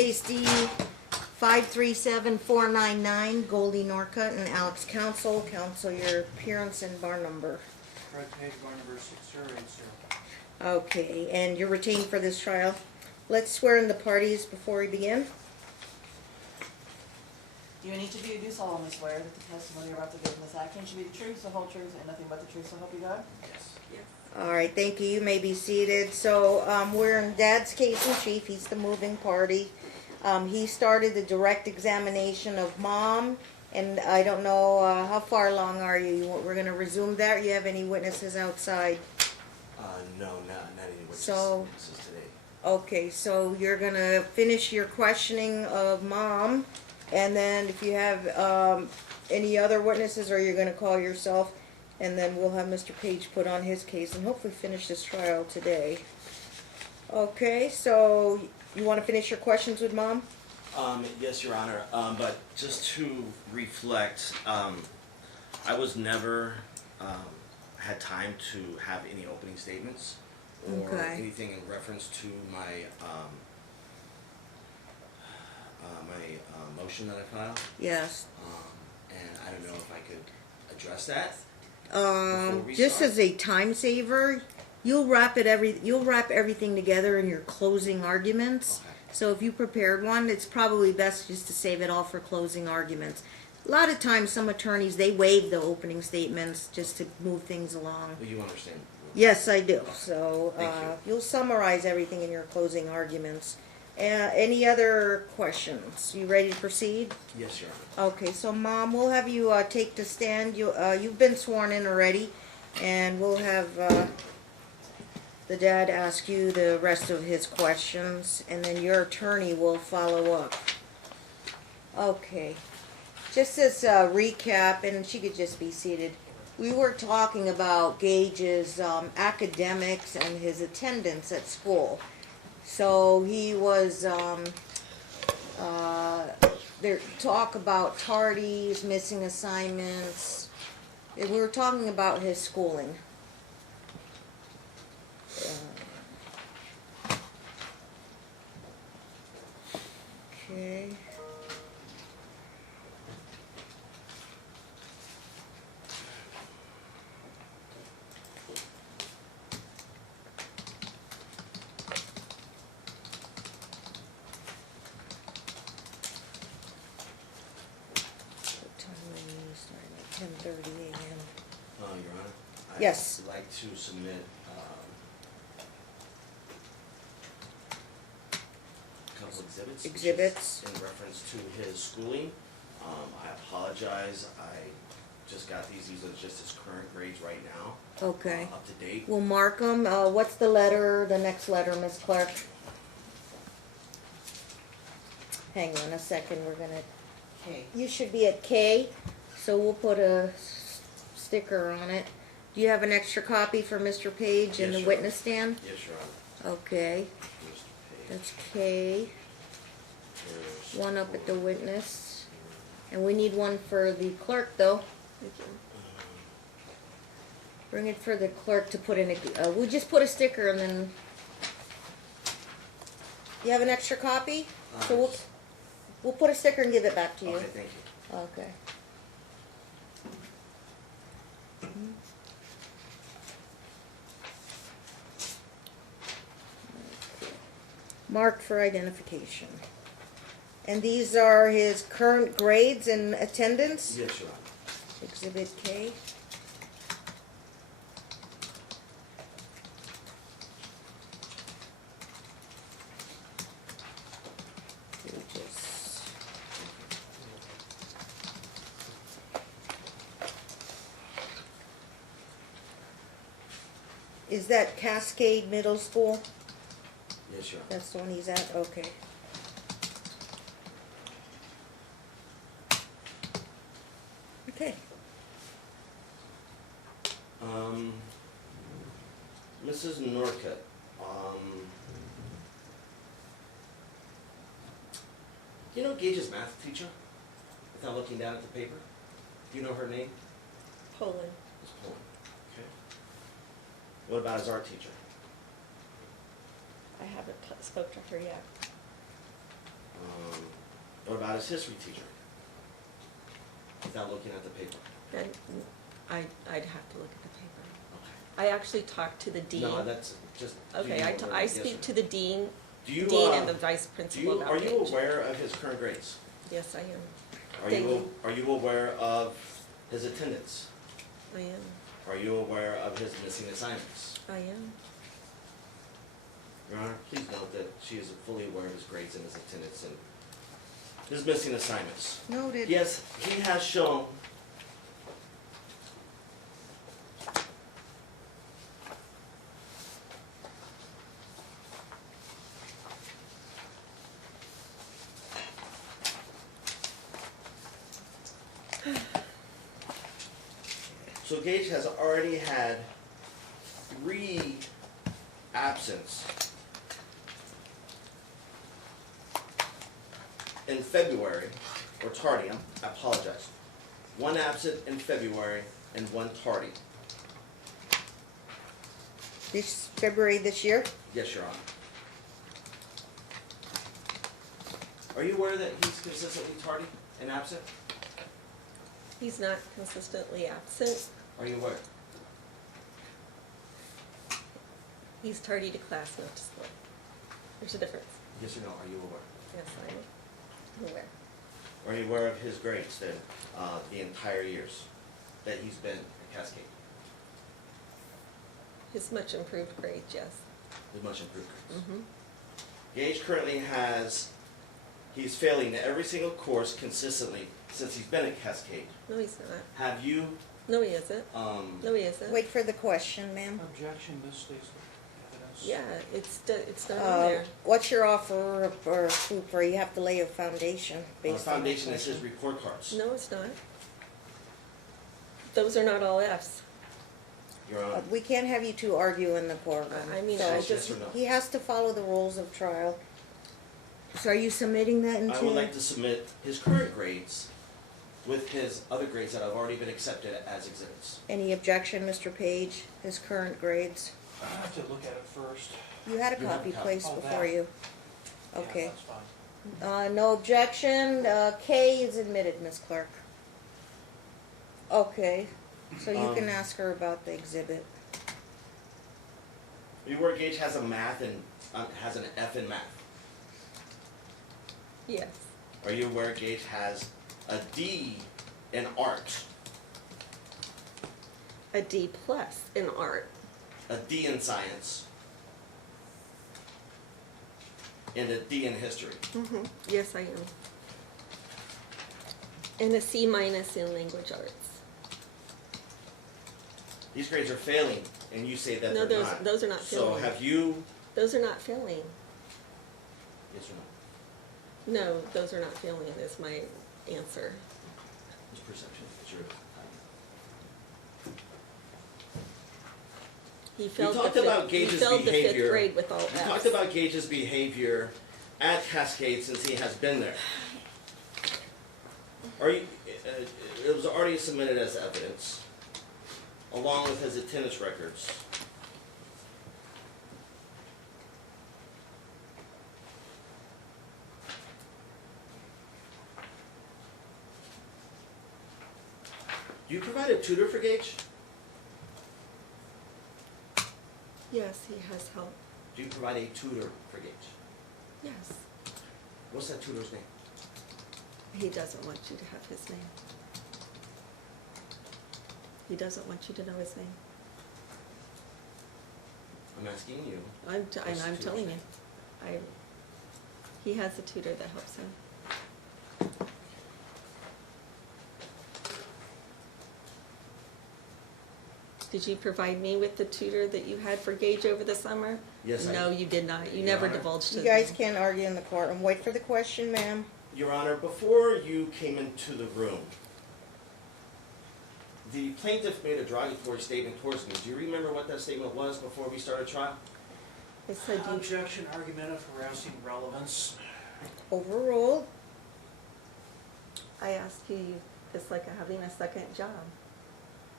Case D 537499, Goldie Norcutt and Alex Council. Council, your appearance and bar number. Front page, bar number 6080. Okay, and you're retained for this trial. Let's swear in the parties before we begin. You and each of you do solemnly swear that the testimony you're about to give in this action should be the truth, the whole truth, and nothing but the truth, so help you God? Yes. All right, thank you. You may be seated. So we're in Dad's case in chief. He's the moving party. He started the direct examination of Mom, and I don't know, how far along are you? We're going to resume that. You have any witnesses outside? No, not any witnesses today. Okay, so you're going to finish your questioning of Mom, and then if you have any other witnesses, or you're going to call yourself, and then we'll have Mr. Page put on his case and hopefully finish this trial today. Okay, so you want to finish your questions with Mom? Yes, Your Honor, but just to reflect, I was never had time to have any opening statements or anything in reference to my motion that I filed. Yes. And I don't know if I could address that. Just as a time saver, you'll wrap everything together in your closing arguments. Okay. So if you prepared one, it's probably best just to save it all for closing arguments. A lot of times, some attorneys, they waive the opening statements just to move things along. Well, you understand? Yes, I do. So Thank you. you'll summarize everything in your closing arguments. Any other questions? You ready to proceed? Yes, Your Honor. Okay, so Mom, we'll have you take the stand. You've been sworn in already, and we'll have the dad ask you the rest of his questions, and then your attorney will follow up. Okay, just as a recap, and she could just be seated, we were talking about Gage's academics and his attendance at school. So he was, there talk about tardies, missing assignments. And we were talking about his schooling. Okay. What time are we starting at? 10:30 a.m. Your Honor, Yes. I'd like to submit a couple exhibits in reference to his schooling. I apologize. I just got these. These are just his current grades right now. Okay. Up to date. We'll mark them. What's the letter, the next letter, Miss Clark? Hang on a second. We're going to... K. You should be at K, so we'll put a sticker on it. Do you have an extra copy for Mr. Page in Yes, the Your witness stand? Yes, Your Honor. Okay, Mr. Page. that's K. There's One up at the witness. And we need one for the clerk, though. Bring it for the clerk to put in a... we'll just put a sticker and then... You have an extra copy? So we'll put a sticker and give it back to you. Okay, thank you. Okay. Marked for identification. And these are his current grades and attendance? Yes, Your Honor. Exhibit K. Pages. Is that Cascade Middle School? Yes, Your Honor. That's the one he's at? Okay. Okay. Mrs. Norcutt, do you know Gage's math teacher? Without looking down at the paper? Do you know her name? Poland. Miss Pullen. Okay. What about his art teacher? I haven't spoke to her yet. What about his history teacher? Without looking at the paper. And I'd have to look at the paper. Okay. I actually talked to the dean. No, that's just. do Okay, you I know, I yes or speak no? to the dean, Do you, and the vice principal about Are you Gage. aware of his current grades? Yes, I am. Are Thank you, you. are you aware of his attendance? I am. Are you aware of his missing assignments? I am. Your Honor, please note that she is fully aware of his grades and his attendance and his missing assignments. Noted. Yes, he has shown so Gage has already had 3 absence in February, or tardy, I apologize. 1 absent in February and 1 tardy. This February this year? Yes, Your Honor. Are you aware that he's consistently tardy and absent? He's not consistently absent. Are you aware? He's tardy to class, not to school. There's a difference. Yes or no, are you aware? Yes, I'm aware. Are you aware of his grades then, the entire years that he's been at Cascade? His much improved grades, yes. With much improved grades. Mm-hmm. Gage currently he's failing every single course consistently since he's been at Cascade. No, he's not. Have you, No, he isn't. No, he isn't. Wait for the question, ma'am. Objection, misstates the evidence. Yeah, it's not on there. What's your offer for food for? You have to lay a foundation based on the foundation is his question. report cards. No, it's not. Those are not all Fs. Your Honor. We can't have you two argue in the courtroom. I mean, So I Yes just, or no? he has to follow the rules of trial. So are you submitting that into? I would like to submit his current grades with his other grades that have already been accepted as exhibits. Any objection, Mr. Page? His current grades? I have to look at it first. You had a You have copy a copy. placed Oh, before that. you. Yeah, Okay. that's fine. No objection. K is admitted, Ms. Clark. Okay, so you can Um, ask her about the exhibit. Are you aware Gage has a math and has an F in math? yes. Are you aware Gage has a D in art, A D plus in art. a D in science, and a D in history? Mm-hmm. Yes, I am. And a C minus in language arts. These grades are failing, and you say that No, they're not. those are not So failing. have you? Those are not failing. Yes or no? No, those are not failing is my answer. It's perception. It's your. He failed talked the about fifth, he Gage's failed the fifth behavior. grade with all You Fs. talked about Gage's behavior at Cascade since he has been there. Are you? It was already submitted as evidence, along with his attendance records. Do you provide a tutor for Gage? Yes, he has help. Do you provide a tutor for Gage? Yes. What's that tutor's name? He doesn't want you to have his name. He doesn't want you to know his name. I'm asking you. And What's the I'm tutor's telling you, name? he has a tutor that helps him. Did you provide me with the tutor that you had for Gage over the summer? Yes, I No, you did not. You Your never Honor. divulged You to guys me. can't argue in the courtroom. Wait for the question, ma'am. Your Honor, before you came into the room, the plaintiff made a derogatory statement towards me. Do you remember what that statement was before we started trial? I said you, Objection, argumentative, harassing, relevance. Overruled. I asked you, it's like having a second job.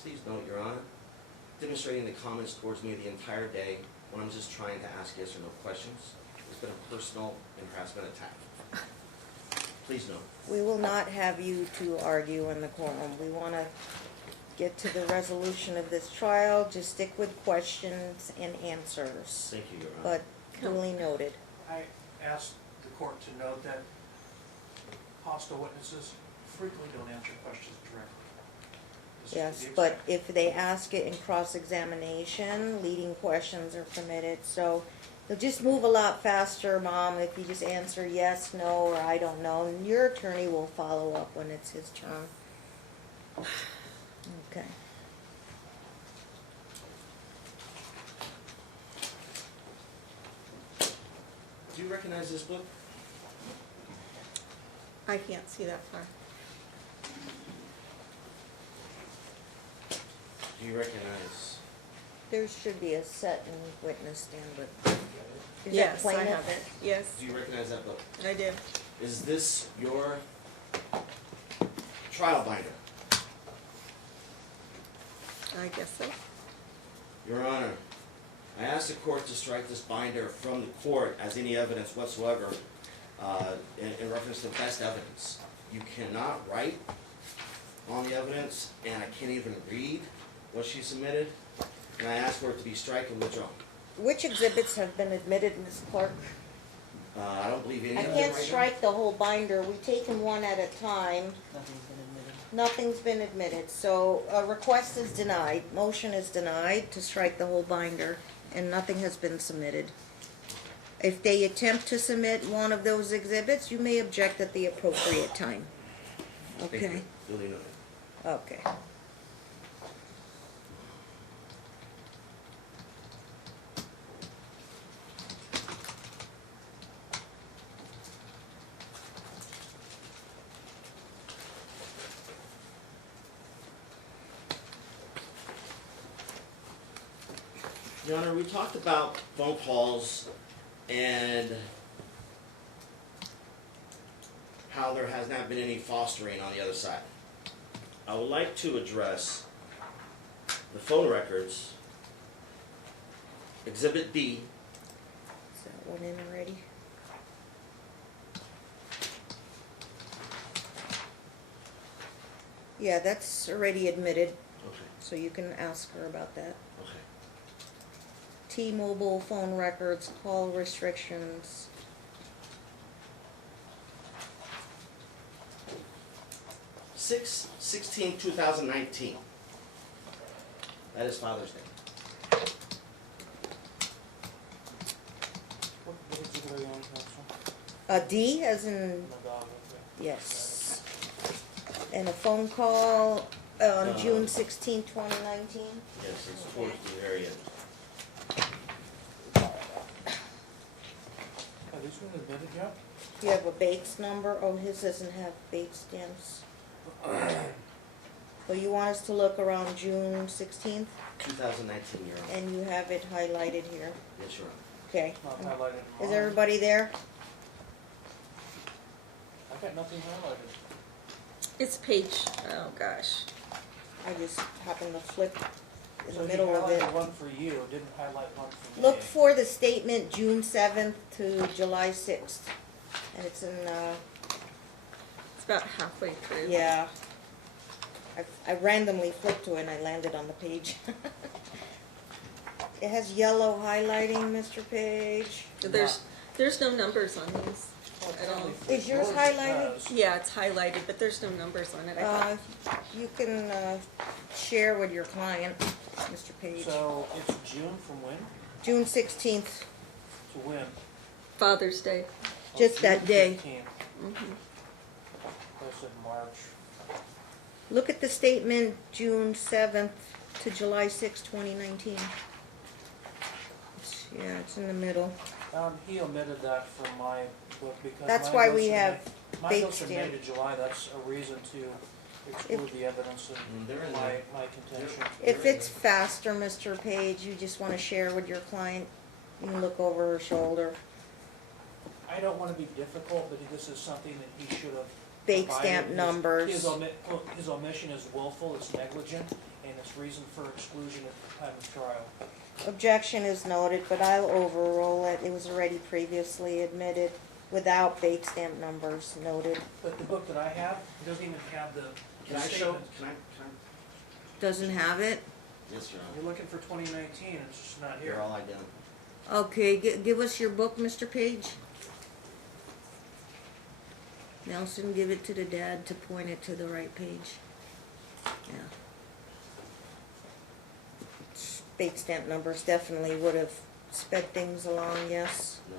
Please note, Your Honor, demonstrating the comments towards me the entire day when I'm just trying to ask yes or no questions. It's been a personal and harassment attack. Please no. We will not have you to argue in the courtroom. We want to get to the resolution of this trial. Just stick with questions and answers. Thank you, Your Honor. But duly noted. I asked the court to note that hostile witnesses frequently don't answer questions directly. This is Yes, the but example. if they ask it in cross-examination, leading questions are permitted, so they'll just move a lot faster, Mom, if you just answer yes, no, or I don't know, and your attorney will follow up when it's his turn. Okay. Do you recognize this book? I can't see that far. Do you recognize? There should be a set in witness stand, but is that Yes, I plaintiff? have it. Yes, Do you recognize that book? I do. Is this your trial binder? I guess so. Your Honor, I asked the court to strike this binder from the court as any evidence whatsoever in reference to best evidence. You cannot write on the evidence, and I can't even read what she submitted, and I asked for it to be struck and withdrawn. Which exhibits have been admitted, Ms. Clark? I don't believe any I of them can't right now. strike the whole binder, we take them one at a time. Nothing's been admitted. Nothing's been admitted, so a request is denied, motion is denied to strike the whole binder, and nothing has been submitted. If they attempt to submit one of those exhibits, you may object at the appropriate time. Thank Okay, you. Duly noted. okay. Your Honor, we talked about phone calls and how there has not been any fostering on the other side. I would like to address the phone records, Exhibit B, Is that one in already? Yeah, that's already admitted, okay, so you can ask her about that. okay. T-Mobile phone records, call restrictions. 6/16/2019. That is Father's Day. What exhibit are you on, Counsel? D as in, No dog, okay. yes. And a phone call on June 16, 2019. Yes, it's towards the very end. Have these been admitted yet? Do you have a Bates number? Oh, his doesn't have Bates stamps. So you want us to look around June 16th, 2019, Your Honor. and you have it highlighted here? Yes, Your Honor. Okay. Not highlighted. Is everybody there? I've got nothing highlighted. It's page, oh gosh. I just happened to flip in So the he middle of it. highlighted one for you, didn't highlight one for me. Look for the statement June 7th to July 6th. And it's in, It's about halfway through. yeah. I randomly flipped to it and I landed on the page. It has yellow highlighting, Mr. Page. There's no numbers on these Oh, it's at all. only for Is yours it highlighted? does. Yeah, it's highlighted, but there's no numbers on it. I thought. You can, share with your client, Mr. Page. So it's June from when June 16th. to when? Father's Day. Oh, Just that June day. 15th. Mhm. I said March. Look at the statement June 7th to July 6th, 2019. Yeah, it's in the middle. He omitted that from my book because. That's mine why goes we from have May- Mine Bates goes from May stamp. to July, that's a reason to exclude the evidence of They're in my, there. my contention. If it's faster, Mr. Page, you just want to share with your client, you can look over her shoulder. I don't wanna be difficult, but this is something that he should have. Bake provided. stamp His- numbers. His omission is willful, it's negligent, and it's reason for exclusion at the time of trial. Objection is noted, but I'll overrule it. It was already previously admitted. without bait stamp numbers noted. But the book that I have doesn't even have the Can I show, statement. can I, Doesn't have it? yes, Your You're Honor. looking for 2019, it's just not here. They're all identical. Okay, give us your book, Mr. Page. Nelson, give it to the dad to point it to the right page. Yeah. Bait stamp numbers definitely would have sped things along, yes. No.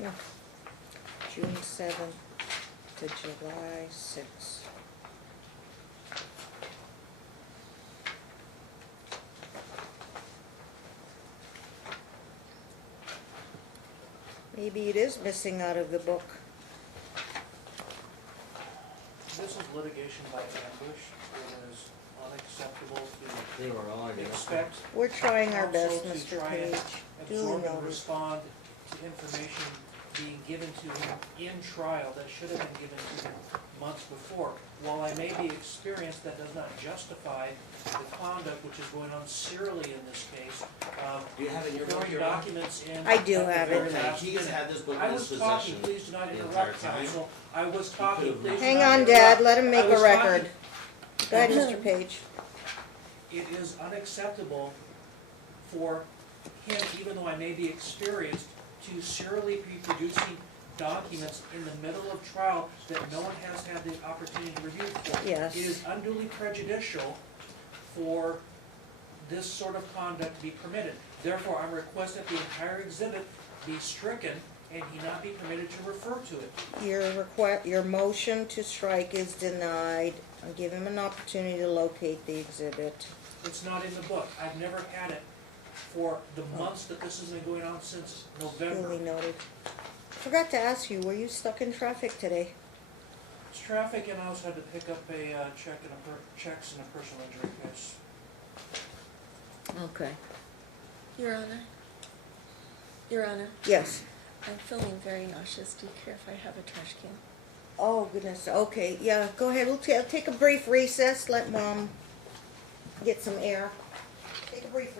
Yeah. June 7th to July 6th. Maybe it is missing out of the book. This is litigation by ambush. It is unacceptable to They were all identical. expect We're trying our best, counsel to Mr. try and Page. Duly absorb and noted. respond to information being given to him in trial that should have been given to him months before. While I may be experienced, that does not justify the conduct which is going on serially in this case. Do you have it in your book, Throwing Your Honor? documents in. I do at the have very it. last He's minute. had this book I in his was talking, possession please do not the interrupt, entire time. counsel. I was talking, could've- please do Hang not on, interrupt. Dad, let him make I a was record. talking- Go ahead, Mr. Page. It is unacceptable for him, even though I may be experienced, to serially be producing documents in the middle of trial that no one has had the opportunity to review before. Yes. It is unduly prejudicial for this sort of conduct to be permitted. Therefore, I request that the entire exhibit be stricken and he not be permitted to refer to it. Your motion to strike is denied. I'll give him an opportunity to locate the exhibit. It's not in the book. I've never had it for the months that this has been going on since November. Duly noted. Forgot to ask you, were you stuck in traffic today? It's traffic, and I also had to pick up a checks and a personal injury case. Okay. Your Honor. Your Honor, Yes. I'm feeling very nauseous. Do you care if I have a trash can? Oh, goodness. Okay, yeah, go ahead. We'll take a brief recess. Let Mom get some air. Take a brief